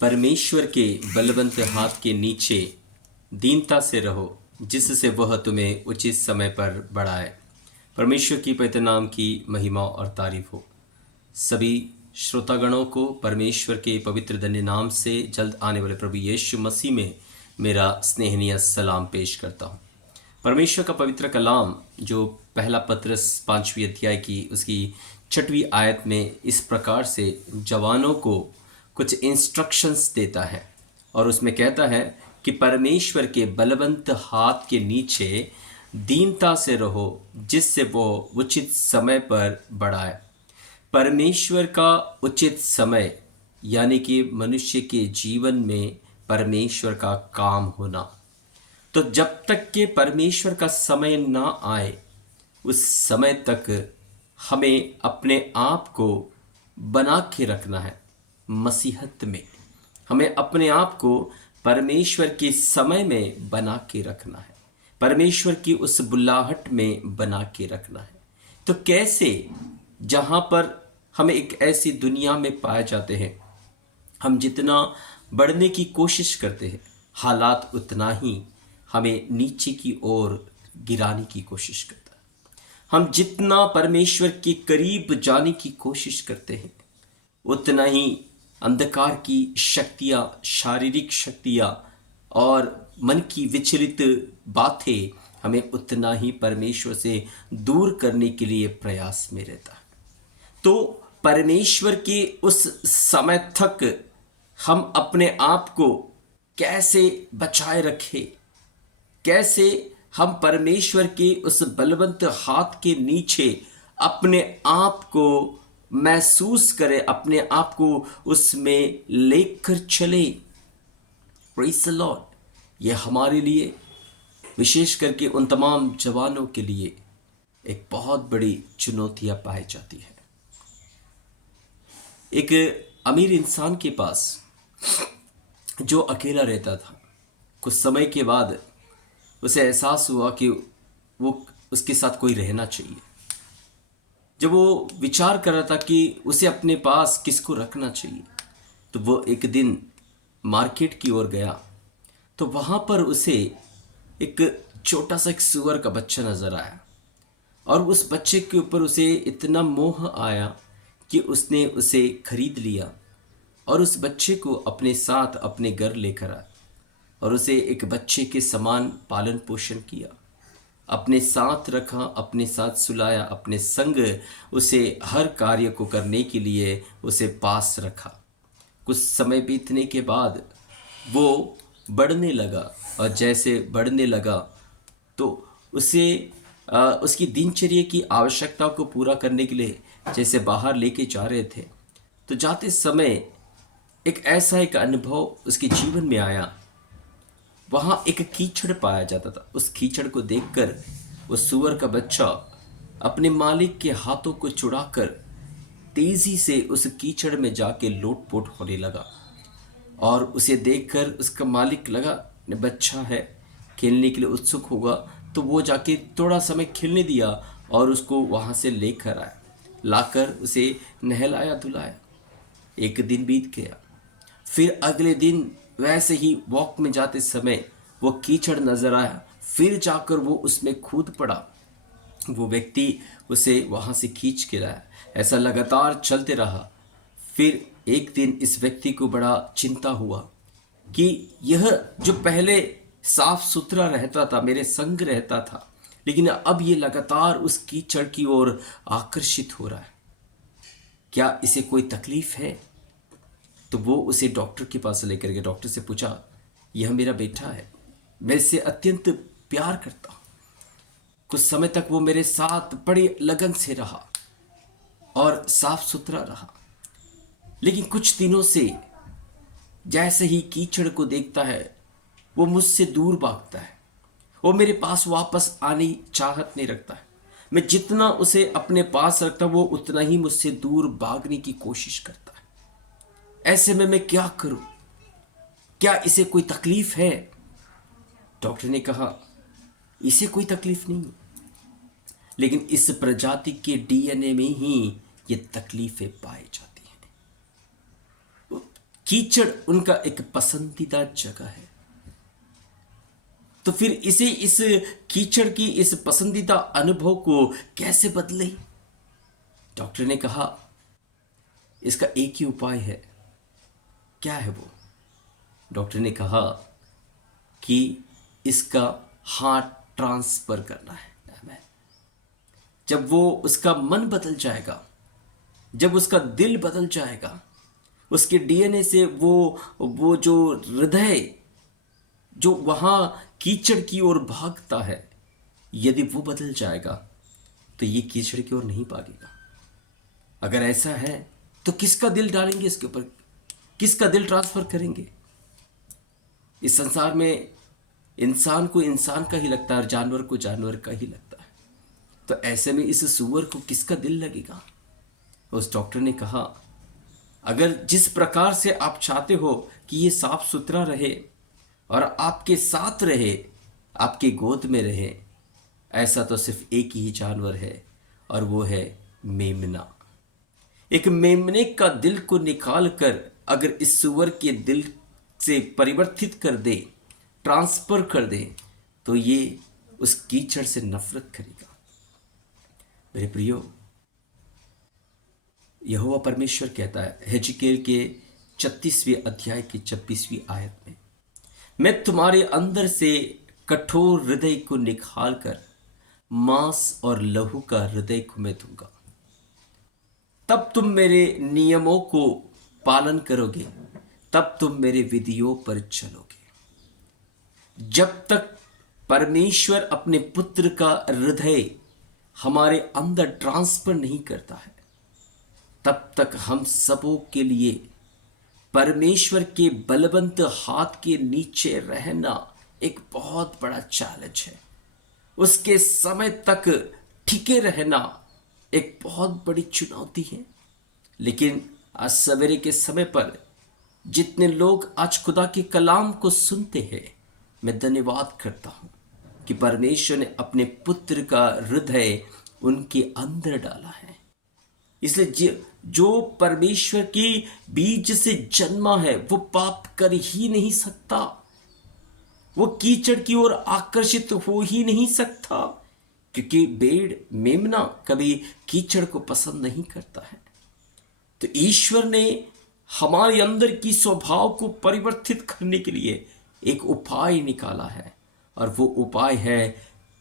परमेश्वर के बलवंत हाथ के नीचे दीनता से रहो, जिससे वह तुम्हें उचित समय पर बढ़ाए। परमेश्वर की पवित्र नाम की महिमा और तारीफ हो। सभी श्रोतागणों को परमेश्वर के पवित्र धन्य नाम से जल्द आने वाले प्रभु यीशु मसीह में मेरा स्नेहनीय सलाम पेश करता हूँ। परमेश्वर का पवित्र कलाम जो पहला पत्रस 5वीं अध्याय की उसकी 6वीं आयत में इस प्रकार से जवानों को कुछ इंस्ट्रक्शंस देता है और उसमें कहता है कि परमेश्वर के बलवंत हाथ के नीचे दीनता से रहो, जिससे वो उचित समय पर बढ़ाए। परमेश्वर का उचित समय यानी कि मनुष्य के जीवन में परमेश्वर का काम होना। तो जब तक कि परमेश्वर का समय ना आए उस समय तक हमें अपने आप को बना के रखना है। मसीहत में हमें अपने आप को परमेश्वर के समय में बना के रखना है, परमेश्वर की उस बुलाहट में बना के रखना है। तो कैसे? जहाँ पर हम एक ऐसी दुनिया में पाए जाते हैं, हम जितना बढ़ने की कोशिश करते हैं, हालात उतना ही हमें नीचे की ओर गिराने की कोशिश करता है। हम जितना परमेश्वर के करीब जाने की कोशिश करते हैं, उतना ही अंधकार की शक्तियाँ, शारीरिक शक्तियाँ और मन की विचलित बातें हमें उतना ही परमेश्वर से दूर करने के लिए प्रयास में रहता है। तो परमेश्वर के उस समय तक हम अपने आप को कैसे बचाए रखें, कैसे हम परमेश्वर के उस बलवंत हाथ के नीचे अपने आप को महसूस करें, अपने आप को उसमें लेकर चले। Praise the Lord. ये हमारे लिए, विशेष करके उन तमाम जवानों के लिए एक बहुत बड़ी चुनौतियां पाई जाती है। एक अमीर इंसान के पास जो अकेला रहता था, कुछ समय के बाद उसे एहसास हुआ कि वो उसके साथ कोई रहना चाहिए। जब वो विचार कर रहा था कि उसे अपने पास किसको रखना चाहिए, तो वो एक दिन मार्केट की ओर गया। तो वहाँ पर उसे एक छोटा सा एक सूअर का बच्चा नज़र आया और उस बच्चे के ऊपर उसे इतना मोह आया कि उसने उसे खरीद लिया और उस बच्चे को अपने साथ अपने घर लेकर आया और उसे एक बच्चे के समान पालन पोषण किया, अपने साथ रखा, अपने साथ सुलाया, अपने संग उसे हर कार्य को करने के लिए उसे पास रखा। कुछ समय बीतने के बाद वो बढ़ने लगा और जैसे बढ़ने लगा तो उसे उसकी दिनचर्या की आवश्यकताओं को पूरा करने के लिए जैसे बाहर लेके जा रहे थे, तो जाते समय एक ऐसा एक अनुभव उसके जीवन में आया। वहाँ एक कीचड़ पाया जाता था। उस कीचड़ को देखकर वो सूअर का बच्चा अपने मालिक के हाथों को छुड़ाकर तेजी से उस कीचड़ में जाके लोटपोट होने लगा और उसे देखकर उसका मालिक लगा बच्चा है, खेलने के लिए उत्सुक होगा, तो वो जाके थोड़ा समय खेलने दिया और उसको वहाँ से लेकर आया, लाकर उसे नहलाया धुलाया। एक दिन बीत गया, फिर अगले दिन वैसे ही वॉक में जाते समय वो कीचड़ नजर आया, फिर जाकर वो उसमें कूद पड़ा। वो व्यक्ति उसे वहाँ से खींच के लाया। ऐसा लगातार चलते रहा। फिर एक दिन इस व्यक्ति को बड़ा चिंता हुआ कि यह जो पहले साफ सुथरा रहता था, मेरे संग रहता था, लेकिन अब ये लगातार उस कीचड़ की ओर आकर्षित हो रहा है। क्या इसे कोई तकलीफ है? तो वो उसे डॉक्टर के पास लेकर गया। डॉक्टर से पूछा, यह मेरा बेटा है, मैं इससे अत्यंत प्यार करता हूँ। कुछ समय तक वो मेरे साथ बड़ी लगन से रहा और साफ सुथरा रहा, लेकिन कुछ दिनों से जैसे ही कीचड़ को देखता है वो मुझसे दूर भागता है, वो मेरे पास वापस आने चाहत नहीं रखता है। मैं जितना उसे अपने पास रखता वो उतना ही मुझसे दूर भागने की कोशिश करता है। ऐसे में मैं क्या करूं? क्या इसे कोई तकलीफ है? डॉक्टर ने कहा, इसे कोई तकलीफ नहीं है, लेकिन इस प्रजाति के डीएनए में ही ये तकलीफें पाई जाती हैं। कीचड़ उनका एक पसंदीदा जगह है। तो फिर इस कीचड़ की इस पसंदीदा अनुभव को कैसे बदले? डॉक्टर ने कहा इसका एक ही उपाय है। क्या है वो? डॉक्टर ने कहा कि इसका हार्ट ट्रांसफर करना है। जब वो उसका मन बदल जाएगा, जब उसका दिल बदल जाएगा, उसके डीएनए से वो जो हृदय जो वहां कीचड़ की ओर भागता है, यदि वो बदल जाएगा तो ये कीचड़ की ओर नहीं भागेगा। अगर ऐसा है तो किसका दिल डालेंगे इसके ऊपर? किसका दिल ट्रांसफर करेंगे? इस संसार में इंसान को इंसान का ही लगता है और जानवर को जानवर का ही लगता है। तो ऐसे में इस सूअर को किसका दिल लगेगा? उस डॉक्टर ने कहा अगर जिस प्रकार से आप चाहते हो कि ये साफ सुथरा रहे और आपके साथ रहे, आपके गोद में रहे, ऐसा तो सिर्फ एक ही जानवर है और वो है मेमना। एक मेमने का दिल को निकाल कर अगर इस सूअर के दिल से परिवर्तित कर दे, ट्रांसफर कर दे, तो ये उस कीचड़ से नफरत करेगा। मेरे प्रियो, यहोवा परमेश्वर कहता है हेजकेल के 36वें अध्याय की 26वीं आयत में, मैं तुम्हारे अंदर से कठोर हृदय को निकाल कर मांस और लहू का हृदय को मैं दूंगा। तब तुम मेरे नियमों को पालन करोगे, तब तुम मेरे विधियों पर चलोगे। जब तक परमेश्वर अपने पुत्र का हृदय हमारे अंदर ट्रांसफर नहीं करता है, तब तक हम सबों के लिए परमेश्वर के बलवंत हाथ के नीचे रहना एक बहुत बड़ा चैलेंज है। उसके समय तक टिके रहना एक बहुत बड़ी चुनौती है। लेकिन आज सवेरे के समय पर जितने लोग आज खुदा के कलाम को सुनते हैं, मैं धन्यवाद करता हूं कि परमेश्वर ने अपने पुत्र का हृदय उनके अंदर डाला है। इसलिए जो परमेश्वर के बीज से जन्मा है वो पाप कर ही नहीं सकता, वो कीचड़ की ओर आकर्षित हो ही नहीं सकता, क्योंकि भेड़ मेमना कभी कीचड़ को पसंद नहीं करता है। तो ईश्वर ने हमारे अंदर की स्वभाव को परिवर्तित करने के लिए एक उपाय निकाला है, और वो उपाय है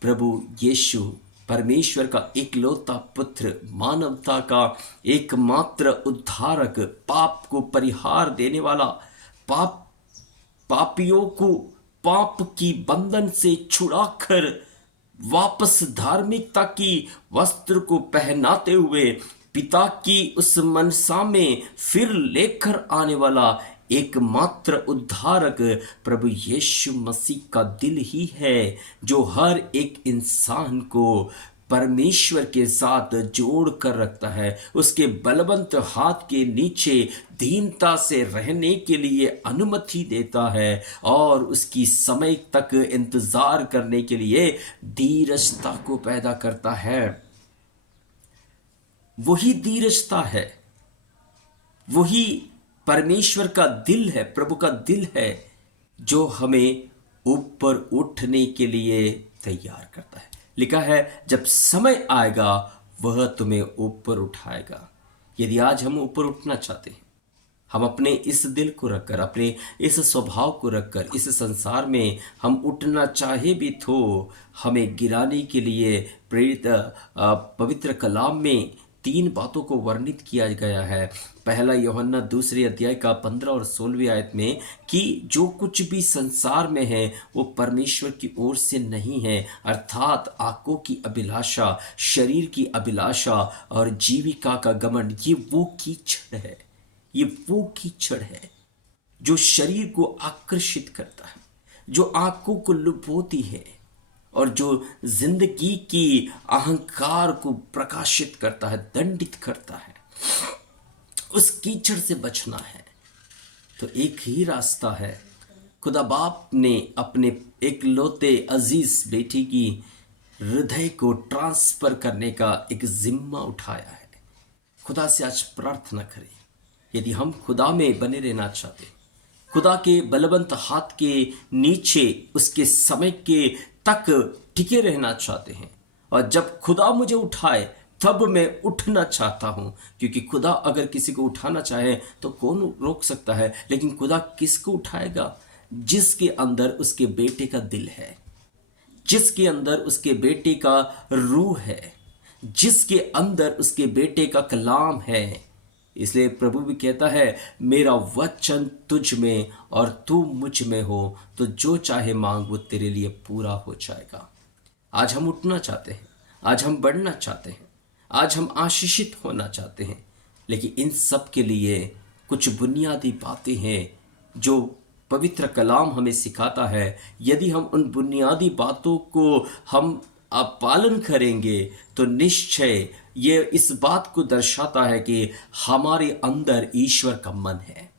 प्रभु यीशु, परमेश्वर का इकलौता पुत्र, मानवता का एकमात्र उद्धारक, पाप को परिहार देने वाला, पापियों को पाप की बंधन से छुड़ाकर वापस धार्मिकता की वस्त्र को पहनाते हुए पिता की उस मनसा में फिर लेकर आने वाला एकमात्र उद्धारक प्रभु यीशु मसीह का दिल ही है, जो हर एक इंसान को परमेश्वर के साथ जोड़ कर रखता है, उसके बलवंत हाथ के नीचे दीनता से रहने के लिए अनुमति देता है, और उसकी समय तक इंतजार करने के लिए धीरजता को पैदा करता है। वही धीरजता है, वही परमेश्वर का दिल है, प्रभु का दिल है, जो हमें ऊपर उठने के लिए तैयार करता है। लिखा है जब समय आएगा वह तुम्हें ऊपर उठाएगा। यदि आज हम ऊपर उठना चाहते हैं, हम अपने इस दिल को रखकर, अपने इस स्वभाव को रखकर इस संसार में हम उठना चाहे भी तो हमें गिराने के लिए प्रेरित पवित्र कलाम में 3 बातों को वर्णित किया गया है। पहला यूहन्ना 2 अध्याय का 15 और 16वीं आयत में कि जो कुछ भी संसार में है वो परमेश्वर की ओर से नहीं है, अर्थात आंखों की अभिलाषा, शरीर की अभिलाषा और जीविका का घमंड, ये वो कीचड़ है, ये वो कीचड़ है जो शरीर को आकर्षित करता है, जो आंखों को लुभाती है और जो जिंदगी की अहंकार को प्रकाशित करता है, दंडित करता है। उस कीचड़ से बचना है तो एक ही रास्ता है। खुदा बाप ने अपने एकलौते अजीज बेटी की हृदय को ट्रांसफर करने का एक जिम्मा उठाया है। खुदा से आज प्रार्थना करें, यदि हम खुदा में बने रहना चाहते, खुदा के बलवंत हाथ के नीचे उसके समय के तक टिके रहना चाहते हैं, और जब खुदा मुझे उठाए तब मैं उठना चाहता हूं, क्योंकि खुदा अगर किसी को उठाना चाहे तो कौन रोक सकता है। लेकिन खुदा किसको उठाएगा? जिसके अंदर उसके बेटे का दिल है, जिसके अंदर उसके बेटे का रूह है, जिसके अंदर उसके बेटे का कलाम है। इसलिए प्रभु भी कहता है, मेरा वचन तुझ में और तू मुझ में हो तो जो चाहे मांग वो तेरे लिए पूरा हो जाएगा। आज हम उठना चाहते हैं, आज हम बढ़ना चाहते हैं, आज हम आशीषित होना चाहते हैं, लेकिन इन सब के लिए कुछ बुनियादी बातें हैं जो पवित्र कलाम हमें सिखाता है। यदि हम उन बुनियादी बातों को हम पालन करेंगे तो निश्चय ये इस बात को दर्शाता है कि हमारे अंदर ईश्वर का मन है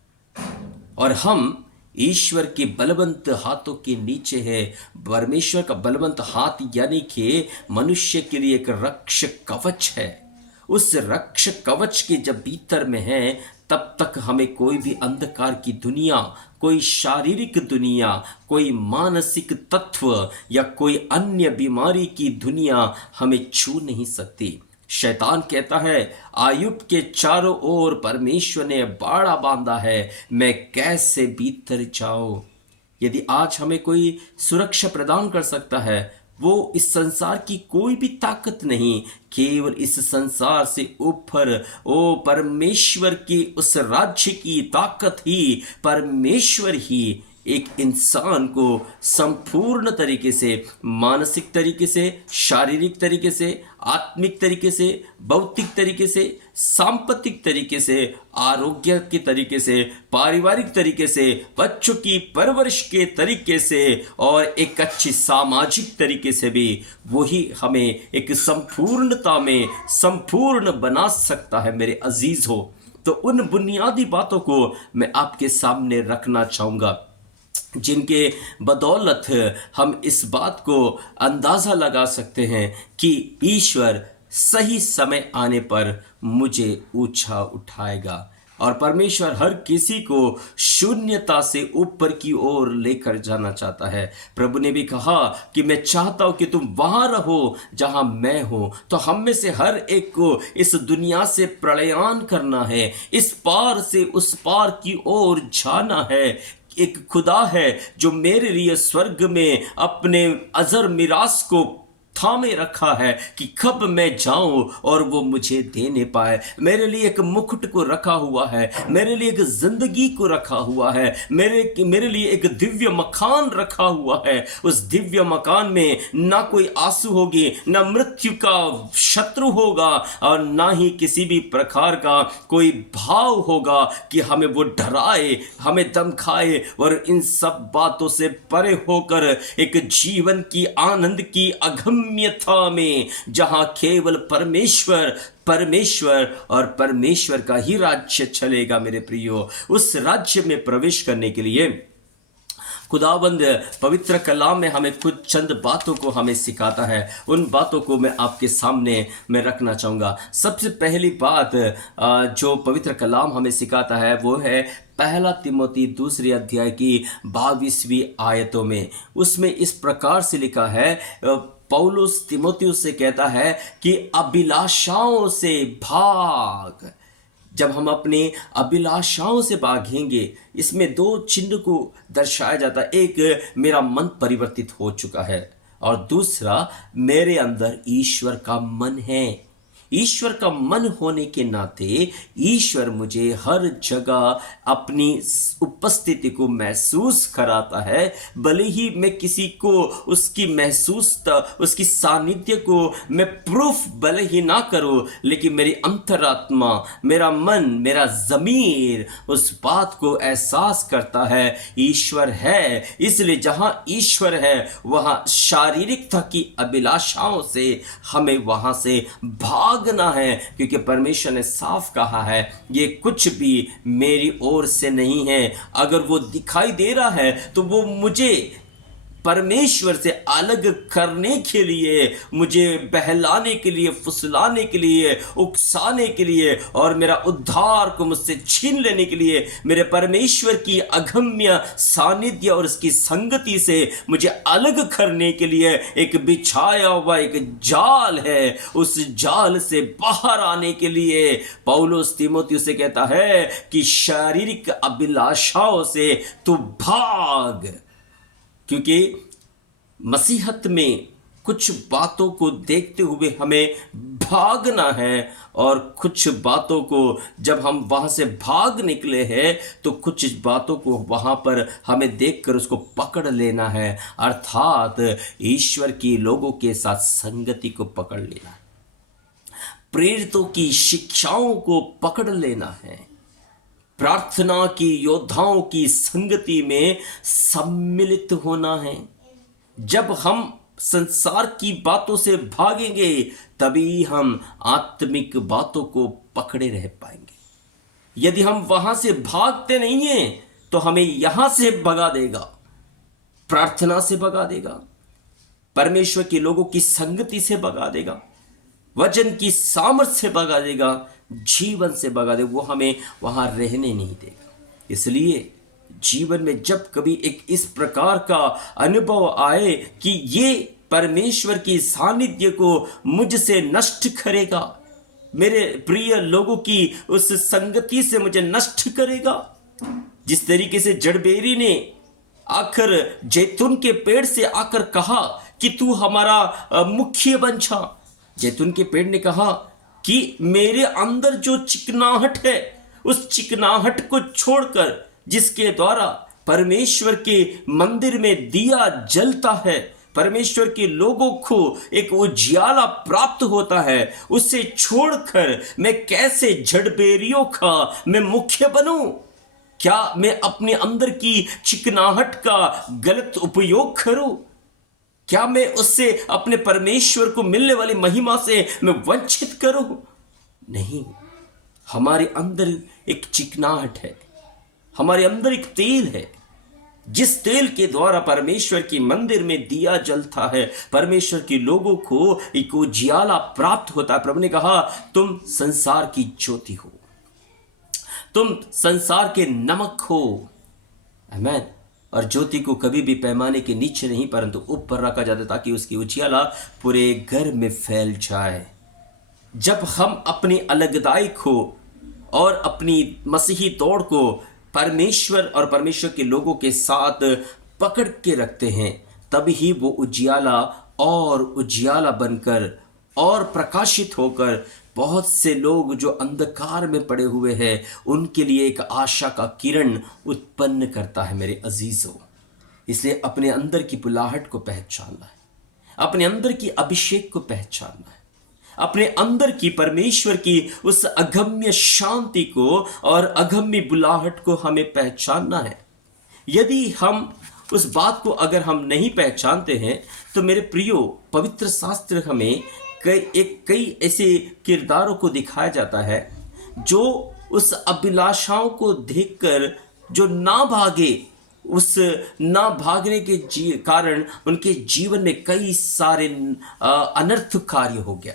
और हम ईश्वर के बलवंत हाथों के नीचे है। परमेश्वर का बलवंत हाथ यानी कि मनुष्य के लिए एक रक्षक कवच है। उस रक्षक कवच के जब भीतर में है, तब तक हमें कोई भी अंधकार की दुनिया, कोई शारीरिक दुनिया, कोई मानसिक तत्व या कोई अन्य बीमारी की दुनिया हमें छू नहीं सकती। शैतान कहता है, आयुब के चारों ओर परमेश्वर ने बाड़ा बांधा है, मैं कैसे भीतर जाऊं। यदि आज हमें कोई सुरक्षा प्रदान कर सकता है, वो इस संसार की कोई भी ताकत नहीं, केवल इस संसार से ऊपर ओ परमेश्वर की उस राज्य की ताकत ही, परमेश्वर ही एक इंसान को संपूर्ण तरीके से, मानसिक तरीके से, शारीरिक तरीके से, आत्मिक तरीके से, भौतिक तरीके से, सांपत्तिक तरीके से, आरोग्य के तरीके से, पारिवारिक तरीके से, बच्चों की परवरिश के तरीके से और एक अच्छी सामाजिक तरीके से भी वही हमें एक संपूर्णता में संपूर्ण बना सकता है। मेरे अजीज हो, तो उन बुनियादी बातों को मैं आपके सामने रखना चाहूँगा, जिनके बदौलत हम इस बात को अंदाज़ा लगा सकते हैं कि ईश्वर सही समय आने पर मुझे ऊंचा उठाएगा। और परमेश्वर हर किसी को शून्यता से ऊपर की ओर लेकर जाना चाहता है। प्रभु ने भी कहा कि मैं चाहता हूं कि तुम वहां रहो जहां मैं हूं। तो हम में से हर एक को इस दुनिया से प्रलयान करना है, इस पार से उस पार की ओर जाना है। एक खुदा है जो मेरे लिए स्वर्ग में अपने अजर मिरास को थामे रखा है कि कब मैं जाऊं और वो मुझे देने पाए। मेरे लिए एक मुकुट को रखा हुआ है, मेरे लिए एक जिंदगी को रखा हुआ है, मेरे लिए एक दिव्य मकान रखा हुआ है। उस दिव्य मकान में ना कोई आंसू होगी, ना मृत्यु का शत्रु होगा और ना ही किसी भी प्रकार का कोई भाव होगा कि हमें वो डराए, हमें दम खाए। और इन सब बातों से परे होकर एक जीवन की आनंद की अगम्यता में, जहां केवल परमेश्वर और परमेश्वर का ही राज्य चलेगा। मेरे प्रियो, उस राज्य में प्रवेश करने के लिए खुदाबंद पवित्र कलाम में हमें कुछ चंद बातों को हमें सिखाता है। उन बातों को मैं आपके सामने मैं रखना चाहूँगा। सबसे पहली बात जो पवित्र कलाम हमें सिखाता है वो है पहला तिमोथी 2 अध्याय की 22वीं आयतों में। उसमें इस प्रकार से लिखा है, पौलुस तिमोथियुस से कहता है कि अभिलाषाओं से भाग। जब हम अपने अभिलाषाओं से भागेंगे, इसमें 2 चिन्ह को दर्शाया जाता है। एक, मेरा मन परिवर्तित हो चुका है, और दूसरा, मेरे अंदर ईश्वर का मन है। ईश्वर का मन होने के नाते ईश्वर मुझे हर जगह अपनी उपस्थिति को महसूस कराता है। भले ही मैं किसी को उसकी सानिध्य को मैं प्रूफ भले ही ना करूं, लेकिन मेरी अंतरात्मा, मेरा मन, मेरा ज़मीर उस बात को एहसास करता है ईश्वर है। इसलिए जहां ईश्वर है वहां शारीरिकता की अभिलाषाओं से हमें वहां से भागना है, क्योंकि परमेश्वर ने साफ कहा है ये कुछ भी मेरी ओर से नहीं है। अगर वो दिखाई दे रहा है तो वो मुझे परमेश्वर से अलग करने के लिए, मुझे बहलाने के लिए, फुसलाने के लिए, उकसाने के लिए और मेरा उद्धार को मुझसे छीन लेने के लिए, मेरे परमेश्वर की अगम्य सानिध्य और उसकी संगति से मुझे अलग करने के लिए एक बिछाया हुआ एक जाल है। उस जाल से बाहर आने के लिए पौलुस तीमुथियुस से कहता है कि शारीरिक अभिलाषाओं से तू भाग, क्योंकि मसीहत में कुछ बातों को देखते हुए हमें भागना है और कुछ बातों को जब हम वहाँ से भाग निकले हैं तो कुछ बातों को वहाँ पर हमें देखकर उसको पकड़ लेना है, अर्थात ईश्वर की लोगों के साथ संगति को पकड़ लेना है, प्रेरितों की शिक्षाओं को पकड़ लेना है, प्रार्थना की योद्धाओं की संगति में सम्मिलित होना है। जब हम संसार की बातों से भागेंगे तभी हम आत्मिक बातों को पकड़े रह पाएंगे। यदि हम वहां से भागते नहीं हैं तो हमें यहां से भगा देगा, प्रार्थना से भगा देगा, परमेश्वर के लोगों की संगति से भगा देगा, वचन की सामर्थ से भगा देगा, जीवन से भगा देगा, वो हमें वहां रहने नहीं देगा। इसलिए जीवन में जब कभी एक इस प्रकार का अनुभव आए कि ये परमेश्वर की सानिध्य को मुझसे नष्ट करेगा, मेरे प्रिय लोगों की उस संगति से मुझे नष्ट करेगा, जिस तरीके से जड़बेरी ने आकर जैतून के पेड़ से आकर कहा कि तू हमारा मुख्य बन जा, जैतून के पेड़ ने कहा कि मेरे अंदर जो चिकनाहट है उस चिकनाहट को छोड़कर, जिसके द्वारा परमेश्वर के मंदिर में दिया जलता है, परमेश्वर के लोगों को एक उजियाला प्राप्त होता है, उसे छोड़कर मैं कैसे झड़बेरियों का मैं मुख्य बनूं? क्या मैं अपने अंदर की चिकनाहट का गलत उपयोग करूं? क्या मैं उससे अपने परमेश्वर को मिलने वाली महिमा से मैं वंचित करूं? नहीं, हमारे अंदर एक चिकनाहट है, हमारे अंदर एक तेल है, जिस तेल के द्वारा परमेश्वर की मंदिर में दिया जलता है, परमेश्वर के लोगों को एक उजियाला प्राप्त होता है। प्रभु ने कहा तुम संसार की ज्योति हो, तुम संसार के नमक हो। आमीन। और ज्योति को कभी भी पैमाने के नीचे नहीं परंतु ऊपर रखा जाता है ताकि उसकी उजियाला पूरे घर में फैल जाए। जब हम अपनी अलगदाई को और अपनी मसीही तोड़ को परमेश्वर और परमेश्वर के लोगों के साथ पकड़ के रखते हैं, तभी वो उजियाला और उजियाला बनकर और प्रकाशित होकर बहुत से लोग जो अंधकार में पड़े हुए हैं उनके लिए एक आशा का किरण उत्पन्न करता है। मेरे अजीजों, इसलिए अपने अंदर की बुलाहट को पहचानना है, अपने अंदर की अभिषेक को पहचानना है, अपने अंदर की परमेश्वर की उस अगम्य शांति को और अगम्य बुलाहट को हमें पहचानना है। यदि हम उस बात को अगर हम नहीं पहचानते हैं तो मेरे प्रियो, पवित्र शास्त्र हमें कई ऐसे किरदारों को दिखाया जाता है जो उस अभिलाषाओं को देखकर जो ना भागे, उस ना भागने के कारण उनके जीवन में कई सारे अनर्थ कार्य हो गया।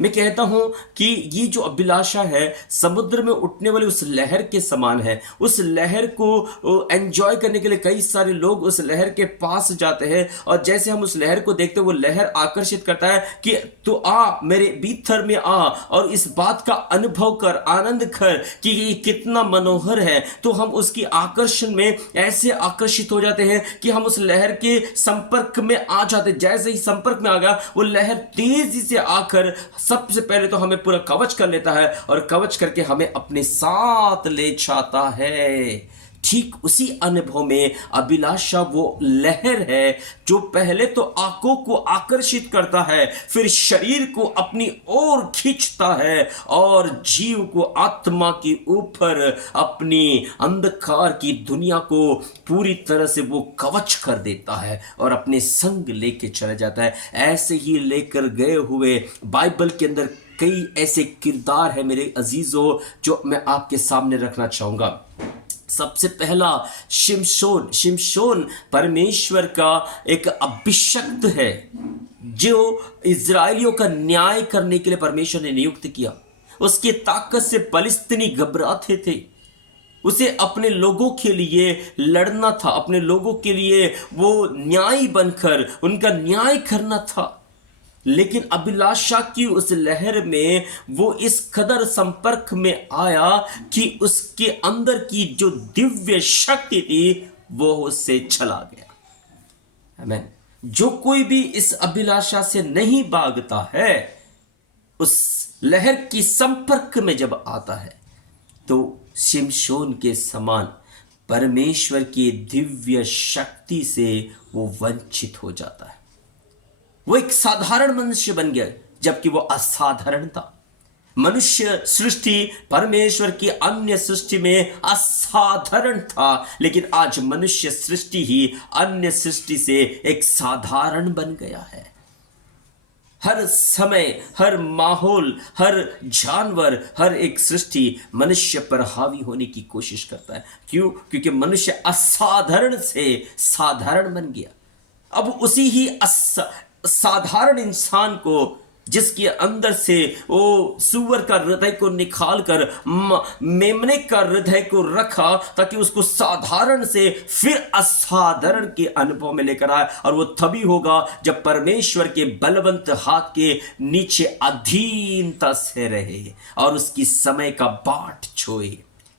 मैं कहता हूं कि ये जो अभिलाषा है समुद्र में उठने वाली उस लहर के समान है। उस लहर को एंजॉय करने के लिए कई सारे लोग उस लहर के पास जाते हैं और जैसे हम उस लहर को देखते हैं वो लहर आकर्षित करता है कि तू आ, मेरे भीतर में आ और इस बात का अनुभव कर, आनंद कर कि ये कितना मनोहर है। तो हम उसकी आकर्षण में ऐसे आकर्षित हो जाते हैं कि हम उस लहर के संपर्क में आ जाते। जैसे ही संपर्क में आ गया वो लहर तेजी से आकर सबसे पहले तो हमें पूरा कवच कर लेता है और कवच करके हमें अपने साथ ले जाता है। ठीक उसी अनुभव में अभिलाषा वो लहर है जो पहले तो आंखों को आकर्षित करता है, फिर शरीर को अपनी ओर खींचता है और जीव को आत्मा के ऊपर अपनी अंधकार की दुनिया को पूरी तरह से वो कवच कर देता है और अपने संग लेके चला जाता है। ऐसे ही लेकर गए हुए बाइबल के अंदर कई ऐसे किरदार हैं मेरे अजीजों जो मैं आपके सामने रखना चाहूँगा। सबसे पहला शिमशोन। शिमशोन परमेश्वर का एक अभिषिक्त है जो इजरायलियों का न्याय करने के लिए परमेश्वर ने नियुक्त किया। उसकी ताकत से फलिस्तीनी घबराते थे। उसे अपने लोगों के लिए लड़ना था, अपने लोगों के लिए वो न्यायी बनकर उनका न्याय करना था। लेकिन अभिलाषा की उस लहर में वो इस कदर संपर्क में आया कि उसके अंदर की जो दिव्य शक्ति थी वो उससे चला गया। आमीन। जो कोई भी इस अभिलाषा से नहीं भागता है, उस लहर की संपर्क में जब आता है, तो शिमशोन के समान परमेश्वर की दिव्य शक्ति से वो वंचित हो जाता है। वो एक साधारण मनुष्य बन गया, जबकि वो असाधारण था। मनुष्य सृष्टि परमेश्वर की अन्य सृष्टि में असाधारण था, लेकिन आज मनुष्य सृष्टि ही अन्य सृष्टि से एक साधारण बन गया है। हर समय, हर माहौल, हर जानवर, हर एक सृष्टि मनुष्य पर हावी होने की कोशिश करता है। क्यों? क्योंकि मनुष्य असाधारण से साधारण बन गया। अब उसी ही साधारण इंसान को, जिसके अंदर से वो सुअर का हृदय को निकाल कर मेमने का हृदय को रखा, ताकि उसको साधारण से फिर असाधारण के अनुभव में लेकर आए। और वो तभी होगा जब परमेश्वर के बलवंत हाथ के नीचे अधीनता से रहे और उसकी समय का बाट छोए,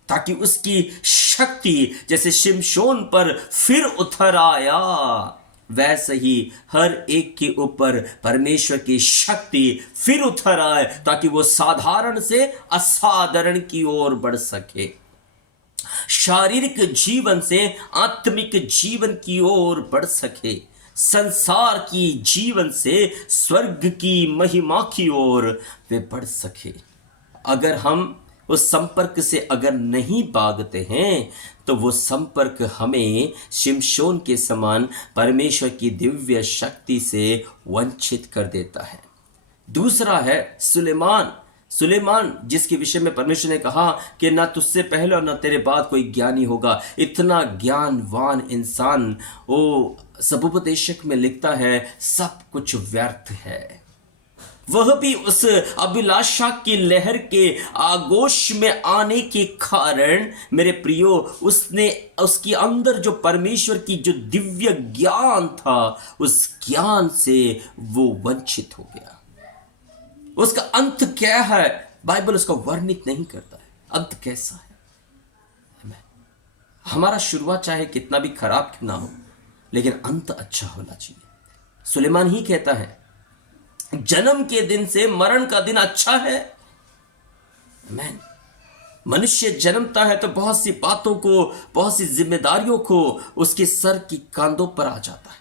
ताकि उसकी शक्ति जैसे शिमशोन पर फिर उतर आया, वैसे ही हर एक के ऊपर परमेश्वर की शक्ति फिर उतर आए, ताकि वो साधारण से असाधारण की ओर बढ़ सके, शारीरिक जीवन से आत्मिक जीवन की ओर बढ़ सके, संसार की जीवन से स्वर्ग की महिमा की ओर वे बढ़ सके। अगर हम उस संपर्क से अगर नहीं भागते हैं, तो वो संपर्क हमें शिमशोन के समान परमेश्वर की दिव्य शक्ति से वंचित कर देता है। दूसरा है सुलेमान। सुलेमान, जिसके विषय में परमेश्वर ने कहा कि ना तुझसे पहले और ना तेरे बाद कोई ज्ञानी होगा। इतना ज्ञानवान इंसान, वो सबोपदेशक में लिखता है, सब कुछ व्यर्थ है। वह भी उस अभिलाषा की लहर के आगोश में आने के कारण, मेरे प्रियो, उसने उसके अंदर जो परमेश्वर की जो दिव्य ज्ञान था, उस ज्ञान से वो वंचित हो गया। उसका अंत क्या है, बाइबल उसका वर्णित नहीं करता है। अंत कैसा है? हमारा शुरुआत चाहे कितना भी खराब क्यों ना हो, लेकिन अंत अच्छा होना चाहिए। सुलेमान ही कहता है, जन्म के दिन से मरण का दिन अच्छा है। मैन, मनुष्य जन्मता है तो बहुत सी बातों को, बहुत सी जिम्मेदारियों को उसके सर की कांधों पर आ जाता है,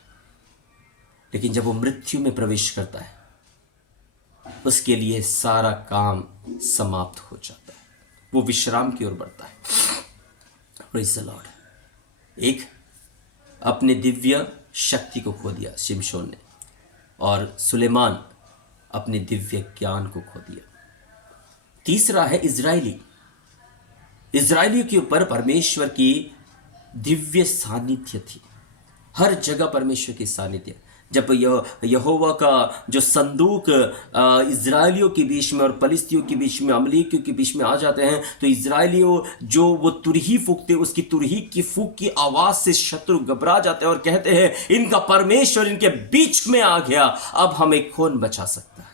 लेकिन जब वो मृत्यु में प्रवेश करता है, उसके लिए सारा काम समाप्त हो जाता है। वो विश्राम की ओर बढ़ता है। Praise the Lord. एक, अपने दिव्य शक्ति को खो दिया शिमशोन ने, और सुलेमान अपने दिव्य ज्ञान को खो दिया। तीसरा है इजरायली। इजरायलियों के ऊपर परमेश्वर की दिव्य सानिध्य थी। हर जगह परमेश्वर की सानिध्य। जब यहोवा का जो संदूक इजरायलियों के बीच में और फलिस्तियों के बीच में, अमलेकियों के बीच में आ जाते हैं, तो इजरायलियों जो वो तुरही फूकते, उसकी तुरही की फूक की आवाज से शत्रु घबरा जाते हैं और कहते हैं, इनका परमेश्वर इनके बीच में आ गया, अब हमें कौन बचा सकता है।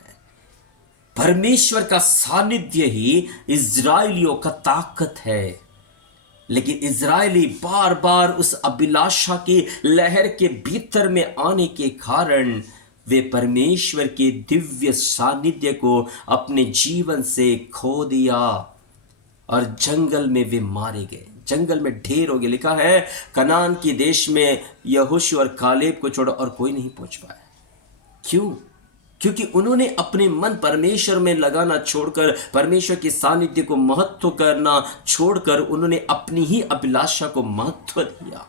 परमेश्वर का सानिध्य ही इजरायलियों का ताकत है। लेकिन इजरायली बार बार उस अभिलाषा की लहर के भीतर में आने के कारण वे परमेश्वर के दिव्य सानिध्य को अपने जीवन से खो दिया और जंगल में वे मारे गए। जंगल में ढेर हो गए। लिखा है, कनान के देश में यहोशू और कालेब को छोड़ा और कोई नहीं पहुंच पाया। क्यों? क्योंकि उन्होंने अपने मन परमेश्वर में लगाना छोड़कर, परमेश्वर के सानिध्य को महत्व करना छोड़कर, उन्होंने अपनी ही अभिलाषा को महत्व दिया।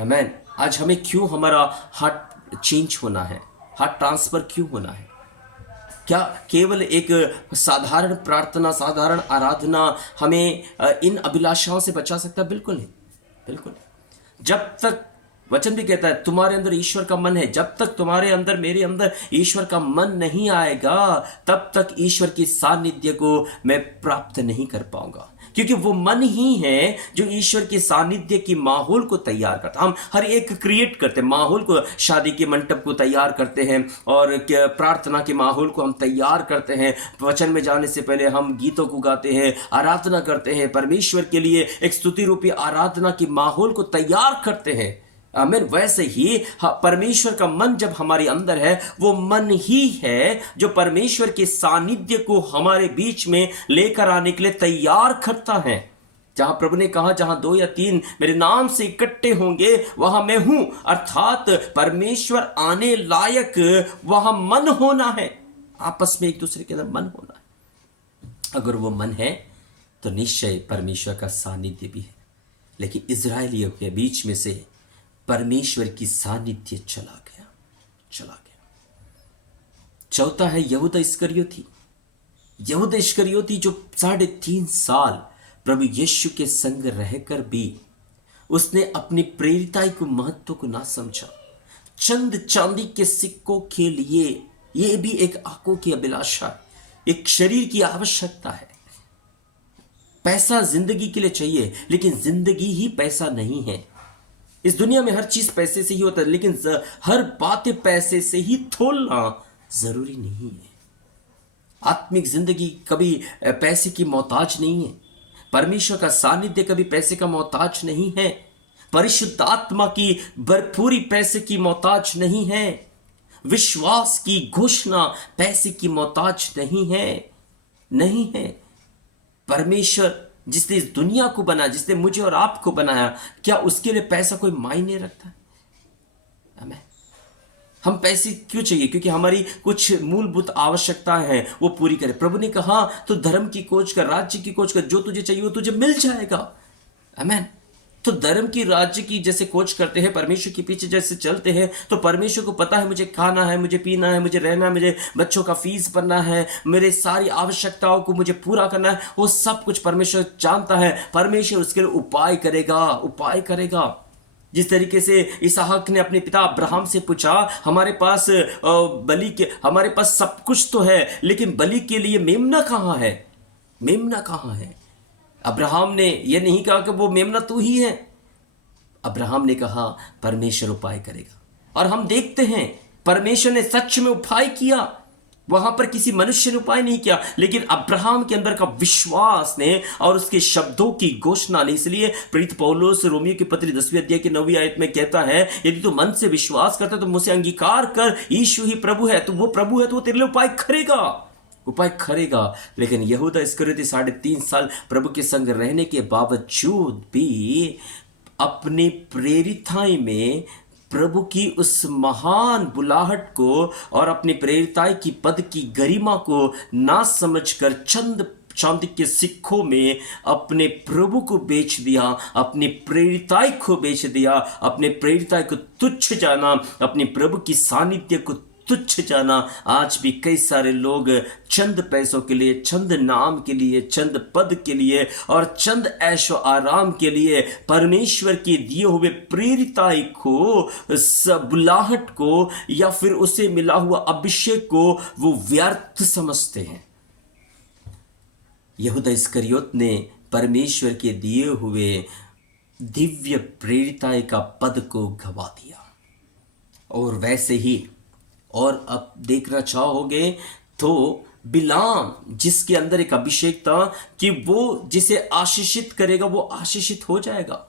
आमीन। आज हमें क्यों हमारा हार्ट चेंज होना है, हार्ट ट्रांसफर क्यों होना है? क्या केवल एक साधारण प्रार्थना, साधारण आराधना हमें इन अभिलाषाओं से बचा सकता है? बिल्कुल नहीं, बिल्कुल नहीं। जब तक वचन भी कहता है तुम्हारे अंदर ईश्वर का मन है, जब तक तुम्हारे अंदर, मेरे अंदर ईश्वर का मन नहीं आएगा, तब तक ईश्वर की सानिध्य को मैं प्राप्त नहीं कर पाऊंगा। क्योंकि वो मन ही है जो ईश्वर के सानिध्य की माहौल को तैयार करता है। हम हर एक क्रिएट करते हैं माहौल को, शादी के मंडप को तैयार करते हैं और प्रार्थना के माहौल को हम तैयार करते हैं। वचन में जाने से पहले हम गीतों को गाते हैं, आराधना करते हैं, परमेश्वर के लिए एक स्तुति रूपी आराधना की माहौल को तैयार करते हैं। आमीन। वैसे ही परमेश्वर का मन जब हमारे अंदर है, वो मन ही है जो परमेश्वर के सानिध्य को हमारे बीच में लेकर आने के लिए तैयार करता है। जहां प्रभु ने कहा जहां 2 या 3 मेरे नाम से इकट्ठे होंगे वहां मैं हूं, अर्थात परमेश्वर आने लायक वहां मन होना है, आपस में एक दूसरे के अंदर मन होना है। अगर वो मन है तो निश्चय परमेश्वर का सानिध्य भी है। लेकिन इजरायलियों के बीच में से परमेश्वर की सानिध्य चला गया। चौथा है यहूदा इस्करियोती। यहूदा इस्करियोती जो 3.5 साल प्रभु यीशु के संग रहकर भी उसने अपनी प्रेरिताई को, महत्व को ना समझा। चंद चांदी के सिक्कों के लिए, यह भी एक आंखों की अभिलाषा, एक शरीर की आवश्यकता है। पैसा जिंदगी के लिए चाहिए, लेकिन जिंदगी ही पैसा नहीं है। इस दुनिया में हर चीज पैसे से ही होता है, लेकिन हर बातें पैसे से ही तोलना जरूरी नहीं है। आत्मिक जिंदगी कभी पैसे की मोहताज नहीं है। परमेश्वर का सानिध्य कभी पैसे का मोहताज नहीं है। परिशुद्ध आत्मा की भरपूरी पैसे की मोहताज नहीं है। विश्वास की घोषणा पैसे की मोहताज नहीं है। परमेश्वर जिसने इस दुनिया को बनाया, जिसने मुझे और आपको बनाया, क्या उसके लिए पैसा कोई मायने रखता है? हमें हम पैसे क्यों चाहिए? क्योंकि हमारी कुछ मूलभूत आवश्यकताएं हैं, वो पूरी करें। प्रभु ने कहा तो धर्म की खोज कर, राज्य की खोज कर, जो तुझे चाहिए वो तुझे मिल जाएगा। आमीन। तो धर्म की, राज्य की जैसे खोज करते हैं, परमेश्वर के पीछे जैसे चलते हैं, तो परमेश्वर को पता है मुझे खाना है, मुझे पीना है, मुझे रहना है, मुझे बच्चों का फीस भरना है, मेरे सारी आवश्यकताओं को मुझे पूरा करना है। वो सब कुछ परमेश्वर जानता है। परमेश्वर उसके लिए उपाय करेगा। जिस तरीके से इसहाक ने अपने पिता अब्राहम से पूछा, हमारे पास हमारे पास सब कुछ तो है, लेकिन बलि के लिए मेमना कहाँ है? अब्राहम ने यह नहीं कहा कि वो मेमना तू ही है। अब्राहम ने कहा परमेश्वर उपाय करेगा। और हम देखते हैं परमेश्वर ने सच में उपाय किया। वहां पर किसी मनुष्य ने उपाय नहीं किया, लेकिन अब्राहम के अंदर का विश्वास ने और उसके शब्दों की घोषणा ने। इसलिए प्रेरित पौलुस रोमियो की पत्री 10वें अध्याय की 9वीं आयत में कहता है, यदि तू मन से विश्वास करता है तो मुझसे अंगीकार कर, यीशु ही प्रभु है। तो वो प्रभु है तो वो तेरे लिए उपाय करेगा। लेकिन यहूदा इस्करियोती 3.5 साल प्रभु के संग रहने के बावजूद भी अपनी प्रेरिताई में प्रभु की उस महान बुलाहट को और अपनी प्रेरिताई की पद की गरिमा को ना समझकर चंद चांदी के सिक्कों में अपने प्रभु को बेच दिया, अपनी प्रेरिताई को बेच दिया, अपने प्रेरिताई को तुच्छ जाना, अपने प्रभु की सानिध्य को तुच्छ जाना। आज भी कई सारे लोग चंद पैसों के लिए, चंद नाम के लिए, चंद पद के लिए और चंद ऐशो आराम के लिए परमेश्वर के दिए हुए प्रेरिताई को, बुलाहट को या फिर उसे मिला हुआ अभिषेक को वो व्यर्थ समझते हैं। यहूदा इस्करियोत ने परमेश्वर के दिए हुए दिव्य प्रेरिताई का पद को गवा दिया। और वैसे ही, और अब देखना चाहोगे तो बिलाम, जिसके अंदर एक अभिषेक था कि वो जिसे आशीषित करेगा वो आशीषित हो जाएगा,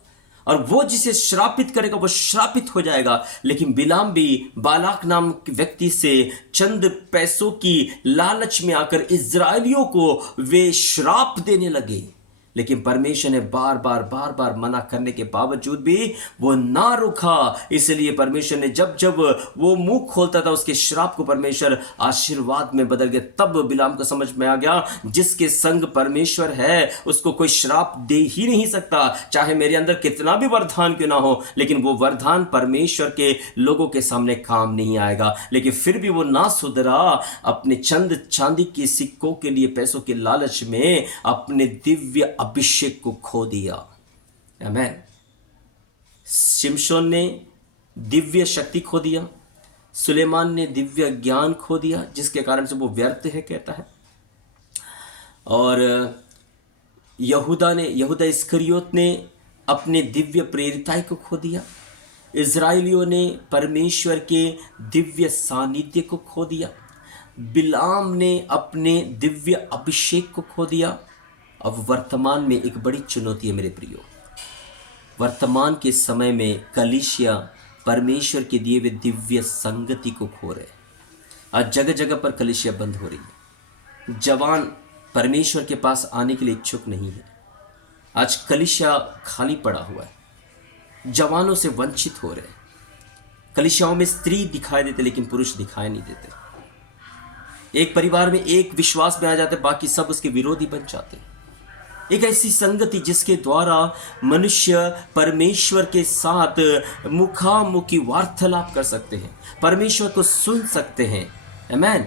और वो जिसे श्रापित करेगा वो श्रापित हो जाएगा। लेकिन बिलाम भी बालाक नाम के व्यक्ति से चंद पैसों की लालच में आकर इजराइलियों को वे श्राप देने लगे। लेकिन परमेश्वर ने बार बार मना करने के बावजूद भी वो ना रुका। इसलिए परमेश्वर ने जब जब वो मुंह खोलता था, उसके श्राप को परमेश्वर आशीर्वाद में बदल गया। तब बिलाम को समझ में आ गया, जिसके संग परमेश्वर है उसको कोई श्राप दे ही नहीं सकता, चाहे मेरे अंदर कितना भी वरदान क्यों ना हो, लेकिन वो वरदान परमेश्वर के लोगों के सामने काम नहीं आएगा। लेकिन फिर भी वो ना सुधरा, अपने चंद चांदी के सिक्कों के लिए, पैसों के लालच में अपने दिव्य अभिषेक को खो दिया। आमीन। शिमशोन ने दिव्य शक्ति खो दिया, सुलेमान ने दिव्य ज्ञान खो दिया, जिसके कारण से वो व्यर्थ है कहता है। और यहूदा इस्करियोत ने अपने दिव्य प्रेरिताई को खो दिया। इज़राइलियों ने परमेश्वर के दिव्य सानिध्य को खो दिया। बिलाम ने अपने दिव्य अभिषेक को खो दिया। अब वर्तमान में एक बड़ी चुनौती है मेरे प्रियो। वर्तमान के समय में कलीसिया परमेश्वर के दिए हुए दिव्य संगति को खो रहे। आज जगह जगह पर कलीसिया बंद हो रही है। जवान परमेश्वर के पास आने के लिए इच्छुक नहीं है। आज कलीसिया खाली पड़ा हुआ है, जवानों से वंचित हो रहे। कलीसियाओं में स्त्री दिखाई देते लेकिन पुरुष दिखाई नहीं देते। एक परिवार में एक विश्वास में आ जाते, बाकी सब उसके विरोधी बन जाते। एक ऐसी संगति जिसके द्वारा मनुष्य परमेश्वर के साथ मुखामुखी वार्तालाप कर सकते हैं, परमेश्वर को सुन सकते हैं। आमीन।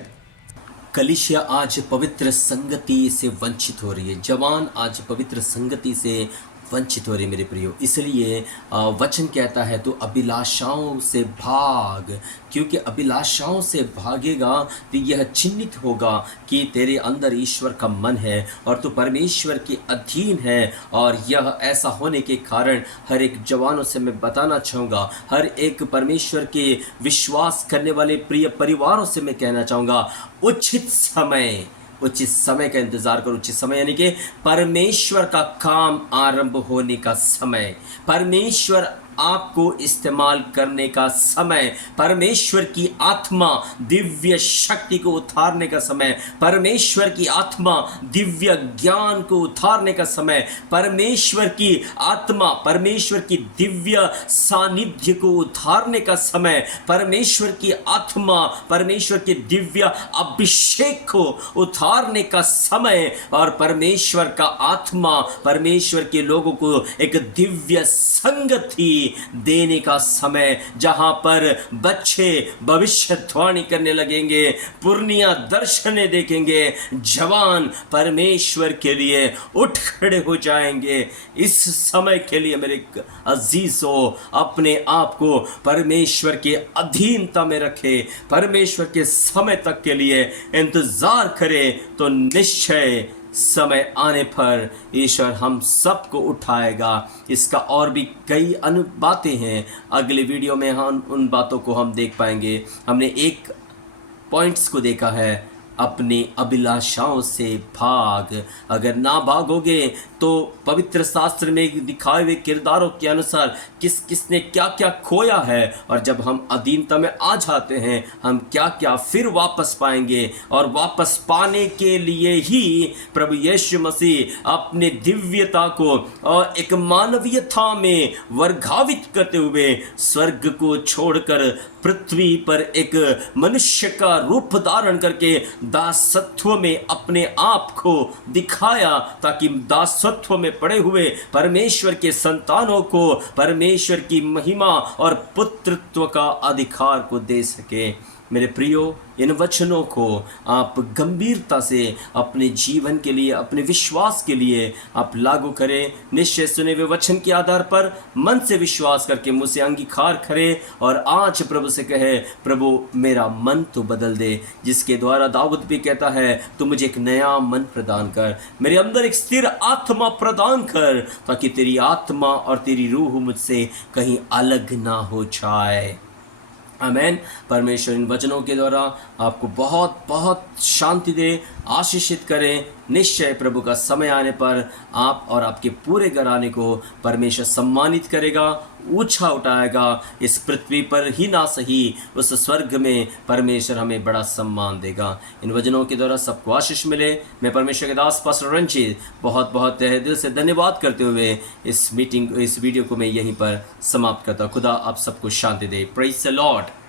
कलीसिया आज पवित्र संगति से वंचित हो रही है। जवान आज पवित्र संगति से वंचित हो रही है मेरे प्रियो। इसलिए वचन कहता है तो अभिलाषाओं से भाग, क्योंकि अभिलाषाओं से भागेगा तो यह चिन्हित होगा कि तेरे अंदर ईश्वर का मन है और तू परमेश्वर के अधीन है। और यह ऐसा होने के कारण हर एक जवानों से मैं बताना चाहूँगा, हर एक परमेश्वर के विश्वास करने वाले प्रिय परिवारों से मैं कहना चाहूँगा, उचित समय का इंतजार करो। उचित समय यानी कि परमेश्वर का काम आरंभ होने का समय, परमेश्वर आपको इस्तेमाल करने का समय, परमेश्वर की आत्मा दिव्य शक्ति को उतारने का समय, परमेश्वर की आत्मा दिव्य ज्ञान को उतारने का समय, परमेश्वर की आत्मा परमेश्वर की दिव्य सानिध्य को उतारने का समय, परमेश्वर की आत्मा परमेश्वर के दिव्य अभिषेक को उतारने का समय, और परमेश्वर का आत्मा परमेश्वर के लोगों को एक दिव्य संगति देने का समय, जहां पर बच्चे भविष्यवाणी करने लगेंगे, पुरनिया दर्शने देखेंगे, जवान परमेश्वर के लिए उठ खड़े हो जाएंगे। इस समय के लिए मेरे अजीजों, अपने आप को परमेश्वर के अधीनता में रखे, परमेश्वर के समय तक के लिए इंतजार करें, तो निश्चय समय आने पर ईश्वर हम सबको उठाएगा। इसका और भी कई बातें हैं, अगले वीडियो में हम उन बातों को हम देख पाएंगे। हमने एक पॉइंट्स को देखा है, अपनी अभिलाषाओं से भाग। अगर ना भागोगे तो पवित्र शास्त्र में दिखाए हुए किरदारों के अनुसार किस किसने क्या क्या खोया है, और जब हम अधीनता में आ जाते हैं हम क्या क्या फिर वापस पाएंगे। और वापस पाने के लिए ही प्रभु यीशु मसीह अपने दिव्यता को और एक मानवीयता में वर्गावित करते हुए स्वर्ग को छोड़कर पृथ्वी पर एक मनुष्य का रूप धारण करके दासत्व में अपने आप को दिखाया, ताकि दासत्व में पड़े हुए परमेश्वर के संतानों को परमेश्वर की महिमा और पुत्रत्व का अधिकार को दे सके। मेरे प्रियो, इन वचनों को आप गंभीरता से अपने जीवन के लिए, अपने विश्वास के लिए आप लागू करें। निश्चय सुने हुए वचन के आधार पर मन से विश्वास करके मुझसे अंगीकार करें और आज प्रभु से कहे, प्रभु मेरा मन तो बदल दे। जिसके द्वारा दाऊद भी कहता है, तू मुझे एक नया मन प्रदान कर, मेरे अंदर एक स्थिर आत्मा प्रदान कर, ताकि तेरी आत्मा और तेरी रूह मुझसे कहीं अलग ना हो जाए। आमेन। परमेश्वर इन वचनों के द्वारा आपको बहुत बहुत शांति दे, आशीषित करें। निश्चय प्रभु का समय आने पर आप और आपके पूरे घराने को परमेश्वर सम्मानित करेगा ऊंचा उठाएगा। इस पृथ्वी पर ही ना सही, उस स्वर्ग में परमेश्वर हमें बड़ा सम्मान देगा। इन वचनों के द्वारा सबको आशीष मिले। मैं परमेश्वर के दास पास्टर रंजीत बहुत बहुत तहे दिल से धन्यवाद करते हुए इस वीडियो को मैं यहीं पर समाप्त करता हूँ। खुदा आप सबको शांति दे। Praise the Lord.